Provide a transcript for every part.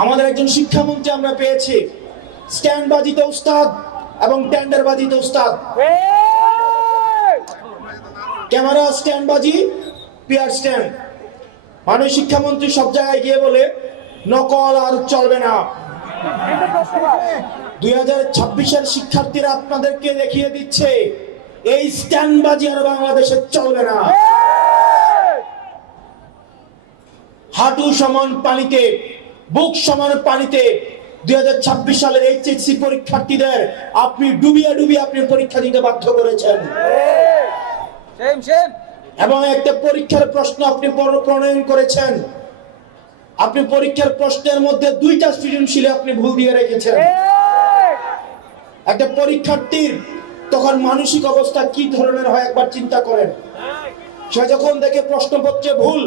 আমাদের একজন শিক্ষামন্ত্রী আমরা পেয়েছি, স্ট্যান্ডবাজিতে উস্তাদ এবং টেন্ডারবাজিতে উস্তাদ। ক্যামেরা স্ট্যান্ডবাজি, পিয়ার স্ট্যান্ড। মাননীয় শিক্ষামন্ত্রী সব জায়গায় গিয়ে বলে নকল আর চলবে না। 2026-এর শিক্ষার্থীরা আপনাদেরকে দেখিয়ে দিচ্ছে এই স্ট্যান্ডবাজি আর বাংলাদেশে চলবে না। হাঁটু সমান পানিতে, বুক সমান পানিতে 2026 সালের এইচএসসি পরীক্ষার্থীদের আপনি ডুবিয়ে ডুবিয়ে আপনি পরীক্ষা দিতে বাধ্য করেছেন। এবং একটা পরীক্ষার প্রশ্ন আপনি প্রণয়ন করেছেন, আপনি পরীক্ষার প্রশ্নের মধ্যে 2টা সৃজনশীলে আপনি ভুল দিয়ে রেখেছেন। একটা পরীক্ষার্থীর তখন মানসিক অবস্থা কি ধরনের হয় একবার চিন্তা করেন। সে যখন দেখে প্রশ্নপত্রে ভুল,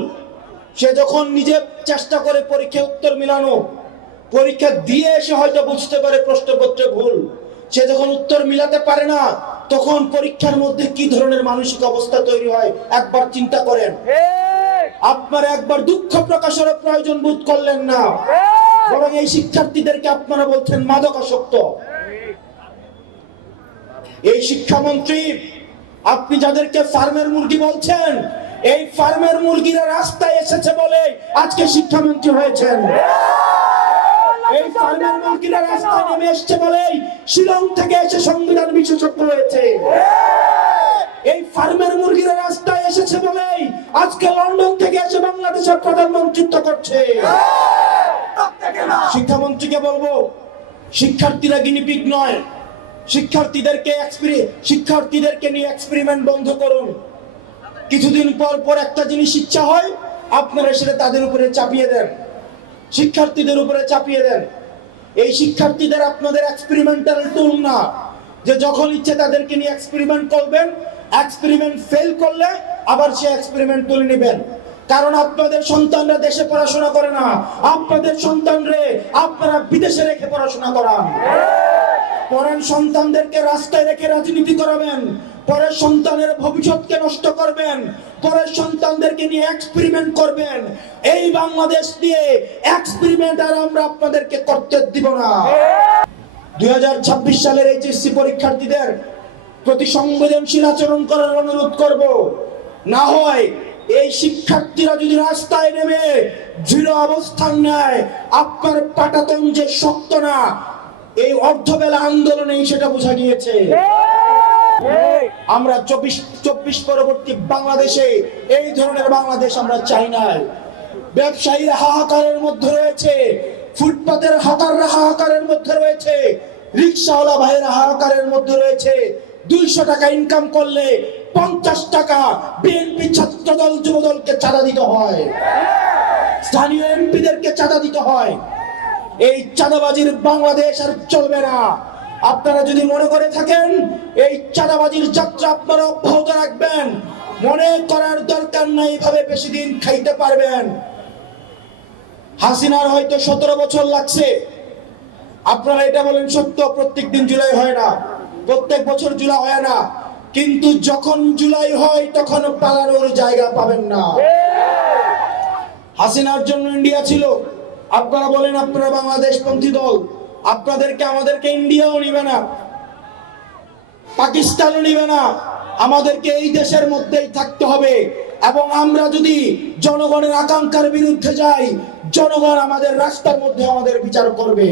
সে যখন নিজে চেষ্টা করে পরীক্ষায় উত্তর মিলানো, পরীক্ষা দিয়ে এসে হয়তো বুঝতে পারে প্রশ্নপত্রে ভুল, সে যখন উত্তর মিলাতে পারে না, তখন পরীক্ষার মধ্যে কি ধরনের মানসিক অবস্থা তৈরি হয় একবার চিন্তা করেন। আপনারা একবার দুঃখ প্রকাশের প্রয়োজন বোধ করলেন না, বরং এই শিক্ষার্থীদেরকে আপনারা বলছেন মাদকাসক্ত। এই শিক্ষামন্ত্রী, আপনি যাদেরকে ফার্মের মুরগি বলছেন, এই ফার্মের মুরগিরা রাস্তায় এসেছে বলে আজকে শিক্ষামন্ত্রী হয়েছেন। এই ফার্মের মুরগিরা রাস্তায় নেমে এসেছে বলেই শিলং থেকে এসে সংবিধান বিশেষজ্ঞ হয়েছে। এই ফার্মের মুরগিরা রাস্তায় এসেছে বলেই আজকে লন্ডন থেকে এসে বাংলাদেশের প্রধানমন্ত্রিত্ব করছে। শিক্ষামন্ত্রীকে বলবো, শিক্ষার্থীরা গিনিপিগ নয়, শিক্ষার্থীদেরকে নিয়ে এক্সপেরিমেন্ট বন্ধ করুন। কিছুদিন পর পর একটা জিনিস ইচ্ছা হয়, আপনারা সেটা তাদের উপরে চাপিয়ে দেন, শিক্ষার্থীদের উপরে চাপিয়ে দেন। এই শিক্ষার্থীদের আপনাদের এক্সপেরিমেন্টাল টুল না, যে যখন ইচ্ছে তাদেরকে নিয়ে এক্সপেরিমেন্ট করবেন, এক্সপেরিমেন্ট ফেল করলে আবার সে এক্সপেরিমেন্ট তুলে নেবেন। কারণ আপনাদের সন্তানরা দেশে পড়াশোনা করে না, আপনাদের সন্তানরে আপনারা বিদেশে রেখে পড়াশোনা করান। পরের সন্তানদেরকে রাস্তায় রেখে রাজনীতি করাবেন, পরের সন্তানের ভবিষ্যৎকে নষ্ট করবেন, পরের সন্তানদেরকে নিয়ে এক্সপেরিমেন্ট করবেন। এই বাংলাদেশ নিয়ে এক্সপেরিমেন্ট আর আমরা আপনাদেরকে করতে দিব না। 2026 সালের এইচএসসি পরীক্ষার্থীদের প্রতি সংবেদনশীল আচরণ করার অনুরোধ করব। না হয় এই শিক্ষার্থীরা যদি রাস্তায় নেমে দৃঢ় অবস্থান নেয়, আপনার পাটাতন যে শক্ত না, এই অর্ধবেলা আন্দোলনেই সেটা বোঝা গিয়েছে। আমরা 24 পরবর্তী বাংলাদেশে এই ধরনের বাংলাদেশ আমরা চাই না। ব্যবসায়ীরা হাহাকারের মধ্যে রয়েছে, ফুটপাতের হকাররা হাহাকারের মধ্যে রয়েছে, রিকশাওয়ালা ভাইয়েরা হাহাকারের মধ্যে রয়েছে। 200 টাকা ইনকাম করলে 50 টাকা বিএনপি ছাত্রদল যুবদলকে চাঁদা দিতে হয়, স্থানীয় এমপিদেরকে চাঁদা দিতে হয়। এই চাঁদাবাজির বাংলাদেশ আর চলবে না। আপনারা যদি মনে করে থাকেন এই চাঁদাবাজির যাত্রা আপনারা অব্যাহত রাখবেন, মনে করার দরকার নাই এইভাবে বেশি দিন খাইতে পারবেন। হাসিনার হয়তো 17 বছর লাগছে। আপনারা এটা বলেন সত্য, প্রত্যেক দিন জুলাই হয় না, প্রত্যেক বছর জুলাই হয় না, কিন্তু যখন জুলাই হয় তখন পালানোর জায়গা পাবেন না। হাসিনার জন্য ইন্ডিয়া ছিল, আপনারা বলেন আপনারা বাংলাদেশপন্থী দল, আপনাদেরকে আমাদেরকে ইন্ডিয়াও নিবে না, পাকিস্তানও নিবে না, আমাদেরকে এই দেশের মধ্যেই থাকতে হবে। এবং আমরা যদি জনগণের আকাঙ্ক্ষার বিরুদ্ধে যাই, জনগণ আমাদের রাস্তার মধ্যে আমাদের বিচার করবে।